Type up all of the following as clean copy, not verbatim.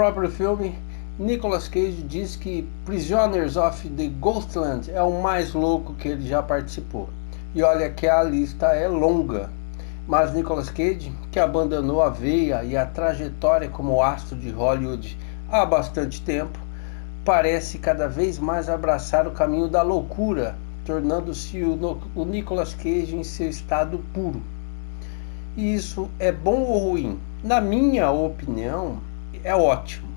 próprio filme, Nicolas Cage diz que Prisoners of the Ghostland é o mais louco que ele já participou. E olha que a lista é longa. Mas Nicolas Cage, que abandonou a veia e a trajetória como astro de Hollywood há bastante tempo, parece cada vez mais abraçar o caminho da loucura, tornando-se o Nicolas Cage em seu estado puro. E isso é bom ou ruim? Na minha opinião, é ótimo.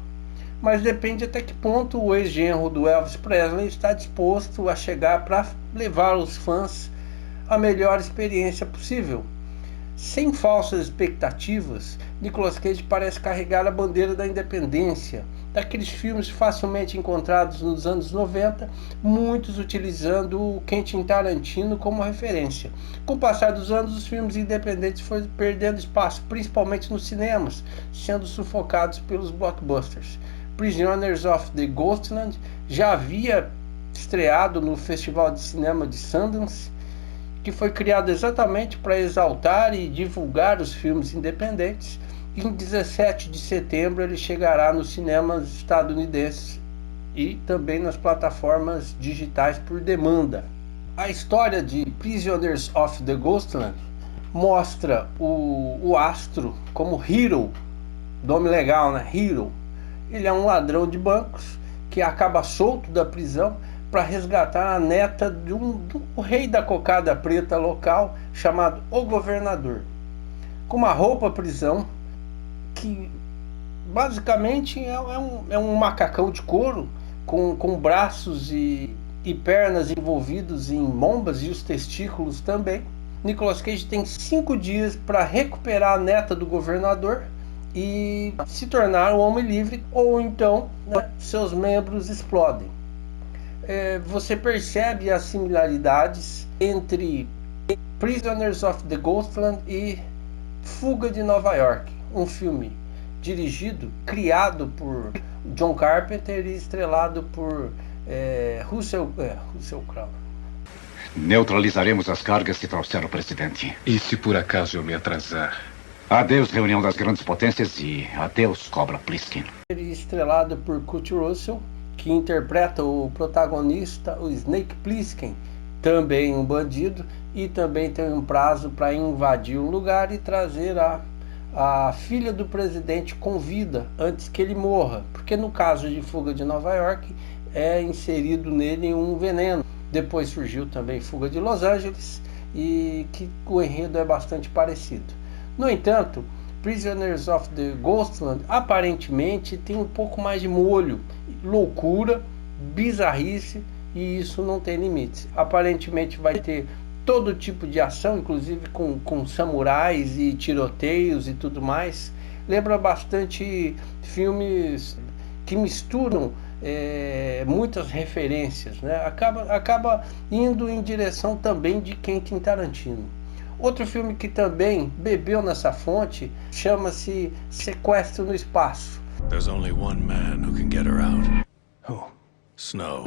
Mas depende até que ponto o ex-genro do Elvis Presley está disposto a chegar para levar os fãs a melhor experiência possível. Sem falsas expectativas, Nicolas Cage parece carregar a bandeira da independência, daqueles filmes facilmente encontrados nos anos 90, muitos utilizando o Quentin Tarantino como referência. Com o passar dos anos, os filmes independentes foram perdendo espaço, principalmente nos cinemas, sendo sufocados pelos blockbusters. Prisoners of the Ghostland já havia estreado no Festival de Cinema de Sundance, que foi criado exatamente para exaltar e divulgar os filmes independentes. Em 17 de setembro ele chegará nos cinemas estadunidenses e também nas plataformas digitais por demanda. A história de Prisoners of the Ghostland mostra o astro como Hero, nome legal, né? Hero. Ele é um ladrão de bancos que acaba solto da prisão para resgatar a neta do rei da cocada preta local, chamado O Governador. Com uma roupa prisão, que basicamente é um macacão de couro, com braços e pernas envolvidos em bombas e os testículos também. Nicolas Cage tem 5 dias para recuperar a neta do governador e se tornar um homem livre, ou então, né, seus membros explodem. Você percebe as similaridades entre Prisoners of the Ghostland e Fuga de Nova York, um filme dirigido, criado por John Carpenter e estrelado por Russell Crowe. Neutralizaremos as cargas que trouxeram o presidente. E se por acaso eu me atrasar? Adeus, reunião das grandes potências, e adeus, Cobra Pliskin. Estrelado por Kurt Russell, que interpreta o protagonista, o Snake Plissken, também um bandido, e também tem um prazo para invadir o lugar e trazer a filha do presidente com vida antes que ele morra, porque no caso de Fuga de Nova York é inserido nele um veneno. Depois surgiu também Fuga de Los Angeles, e que o enredo é bastante parecido. No entanto, Prisoners of the Ghostland aparentemente tem um pouco mais de molho, loucura, bizarrice, e isso não tem limites. Aparentemente vai ter todo tipo de ação, inclusive com samurais e tiroteios e tudo mais. Lembra bastante filmes que misturam muitas referências, né? Acaba indo em direção também de Quentin Tarantino. Outro filme que também bebeu nessa fonte chama-se Sequestro no Espaço. There's only one man who can get her out. Who? Snow.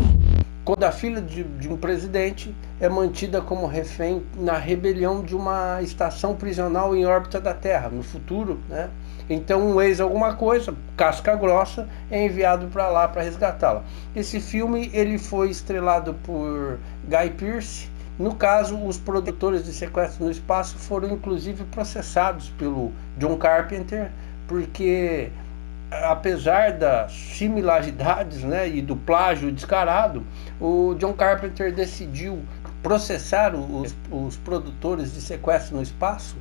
Quando a filha de um presidente é mantida como refém na rebelião de uma estação prisional em órbita da Terra, no futuro, né? Então um ex alguma coisa, casca grossa, é enviado para lá para resgatá-la. Esse filme ele foi estrelado por Guy Pearce. No caso, os produtores de Sequestro no Espaço foram inclusive processados pelo John Carpenter, porque apesar das similaridades, né, e do plágio descarado, o John Carpenter decidiu processar os produtores de Sequestro no Espaço,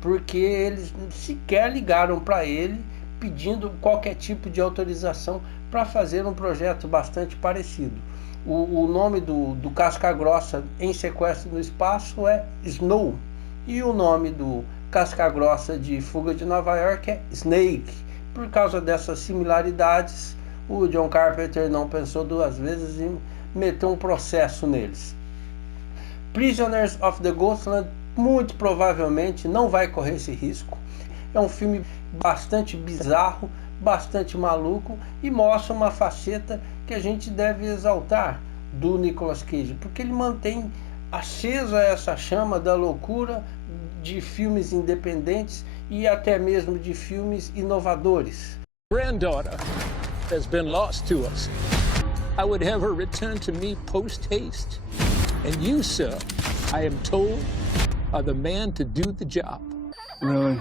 porque eles sequer ligaram para ele pedindo qualquer tipo de autorização para fazer um projeto bastante parecido. O nome do Casca Grossa em Sequestro no Espaço é Snow, e o nome do Casca Grossa de Fuga de Nova York é Snake. Por causa dessas similaridades, o John Carpenter não pensou duas vezes em meter um processo neles. Prisoners of the Ghostland muito provavelmente não vai correr esse risco. É um filme bastante bizarro, bastante maluco, e mostra uma faceta que a gente deve exaltar do Nicolas Cage, porque ele mantém acesa essa chama da loucura de filmes independentes e até mesmo de filmes inovadores. Granddaughter has been lost to us. I would have her return to me post-haste. And you, sir, I am told, are the man to do the job. Really?